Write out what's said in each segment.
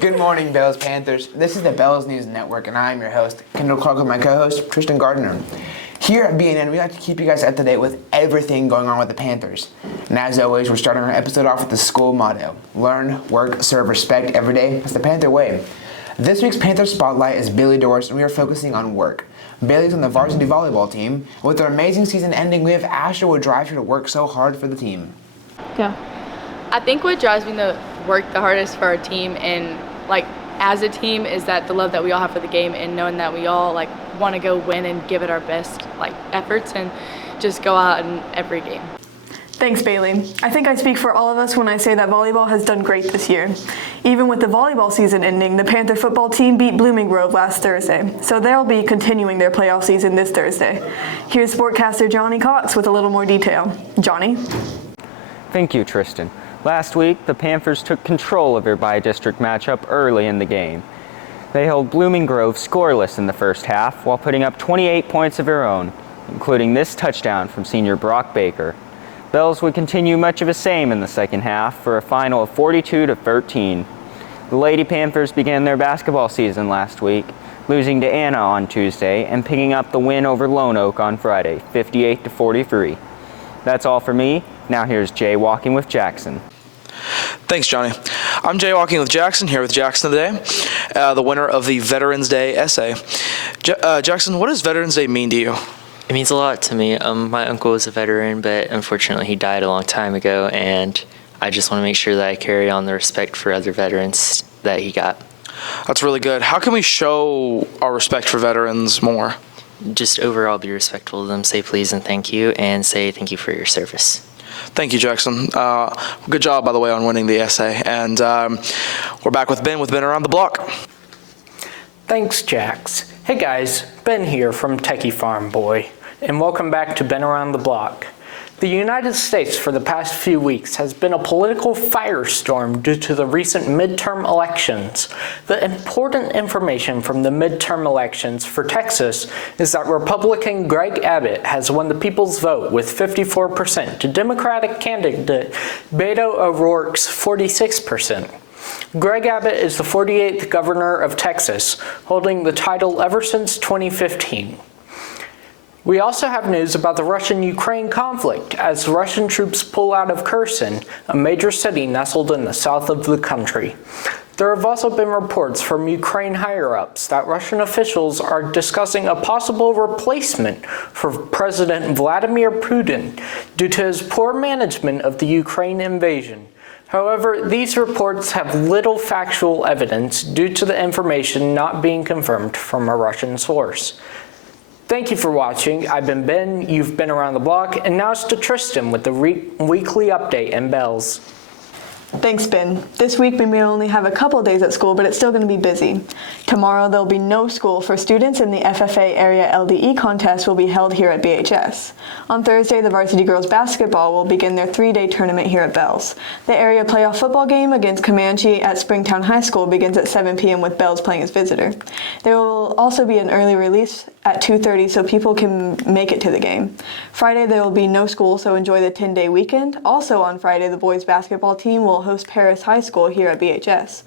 Good morning, Bells Panthers. This is the Bells News Network, and I'm your host, Kendall Clark, with my co-host, Tristan Gardner. Here at BNN, we like to keep you guys up to date with everything going on with the Panthers. And as always, we're starting our episode off with the school motto: learn, work, serve, respect every day. That's the Panther way. This week's Panther Spotlight is Bailey Doris, and we are focusing on work. Bailey's on the varsity volleyball team. With their amazing season ending, we have asked her what drives her to work so hard for the team. Yeah. I think what drives me to work the hardest for our team and as a team is that the love that we all have for the game and knowing that we all want to go win and give it our best efforts and just go out in every game. Thanks, Bailey. I think I speak for all of us when I say that volleyball has done great this year. Even with the volleyball season ending, the Panther football team beat Blooming Grove last Thursday, so they'll be continuing their playoff season this Thursday. Here's sportcaster Johnny Cox with a little more detail. Johnny? Thank you, Tristan. Last week, the Panthers took control of their bi-district matchup early in the game. They held Blooming Grove scoreless in the first half while putting up 28 points of their own, including this touchdown from senior Brock Baker. Bells would continue much of the same in the second half for a final of 42-13. The Lady Panthers began their basketball season last week, losing to Anna on Tuesday and picking up the win over Lone Oak on Friday, 58-43. That's all for me. Now here's Jay Walking with Jackson. Thanks, Johnny. I'm Jay Walking with Jackson, here with Jackson today, the winner of the Veterans Day essay. Jackson, what does Veterans Day mean to you? It means a lot to me. My uncle was a veteran, but unfortunately he died a long time ago, and I just want to make sure that I carry on the respect for other veterans that he got. That's really good. How can we show our respect for veterans more? Just overall be respectful to them, say please and thank you, and say thank you for your service. Thank you, Jackson. Good job, by the way, on winning the essay. And we're back with Ben Around the Block. Thanks, Jax. Hey guys, Ben here from Techie Farm Boy, and welcome back to Ben Around the Block. The United States for the past few weeks has been a political firestorm due to the recent midterm elections. The important information from the midterm elections for Texas is that Republican Greg Abbott has won the people's vote with 54% to Democratic candidate Beto O'Rourke's 46%. Greg Abbott is the 48th governor of Texas, holding the title ever since 2015. We also have news about the Russian-Ukraine conflict as Russian troops pull out of Kherson, a major city nestled in the south of the country. There have also been reports from Ukraine higher-ups that Russian officials are discussing a possible replacement for President Vladimir Putin due to his poor management of the Ukraine invasion. However, these reports have little factual evidence due to the information not being confirmed from a Russian source. Thank you for watching. I've been Ben, you've been around the block, and now it's to Tristan with the weekly update and bells. Thanks, Ben. This week we may only have a couple days at school, but it's still going to be busy. Tomorrow there'll be no school for students, and the FFA area LDE contest will be held here at BHS. On Thursday, the varsity girls basketball will begin their 3-day tournament here at Bells. The area playoff football game against Comanche at Springtown High School begins at 7 p.m. with Bells playing as visitor. There will also be an early release at 2:30 so people can make it to the game. Friday there will be no school, so enjoy the 10-day weekend. Also on Friday, the boys basketball team will host Paris High School here at BHS.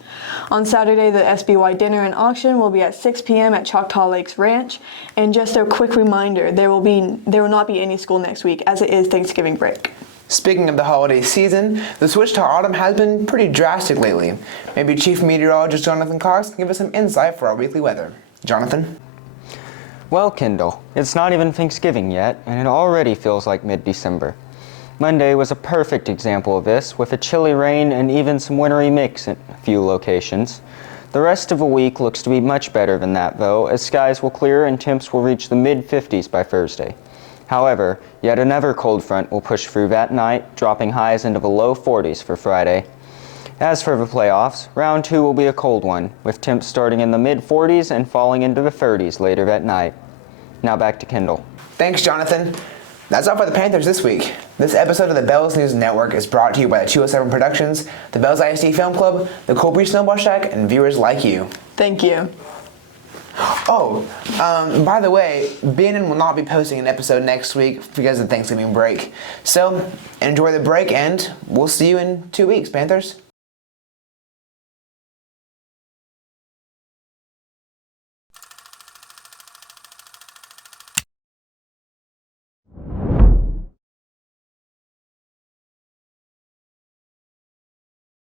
On Saturday, the SBY dinner and auction will be at 6 p.m. at Choctaw Lakes Ranch. And just a quick reminder, there will not be any school next week as it is Thanksgiving break. Speaking of the holiday season, the switch to autumn has been pretty drastic lately. Maybe Chief Meteorologist Jonathan Cox can give us some insight for our weekly weather. Jonathan? Well, Kendall, it's not even Thanksgiving yet, and it already feels like mid-December. Monday was a perfect example of this, with a chilly rain and even some wintry mix in a few locations. The rest of the week looks to be much better than that, though, as skies will clear and temps will reach the mid-50s by Thursday. However, yet another cold front will push through that night, dropping highs into the low 40s for Friday. As for the playoffs, round 2 will be a cold one, with temps starting in the mid-40s and falling into the 30s later that night. Now back to Kendall. Thanks, Jonathan. That's all for the Panthers this week. This episode of the Bells News Network is brought to you by the 207 Productions, the Bells ISD Film Club, the Cold Breeze Snowball Shack, and viewers like you. Thank you. Oh, by the way, BNN will not be posting an episode next week because of the Thanksgiving break. So, enjoy the break, and we'll see you in 2 weeks, Panthers.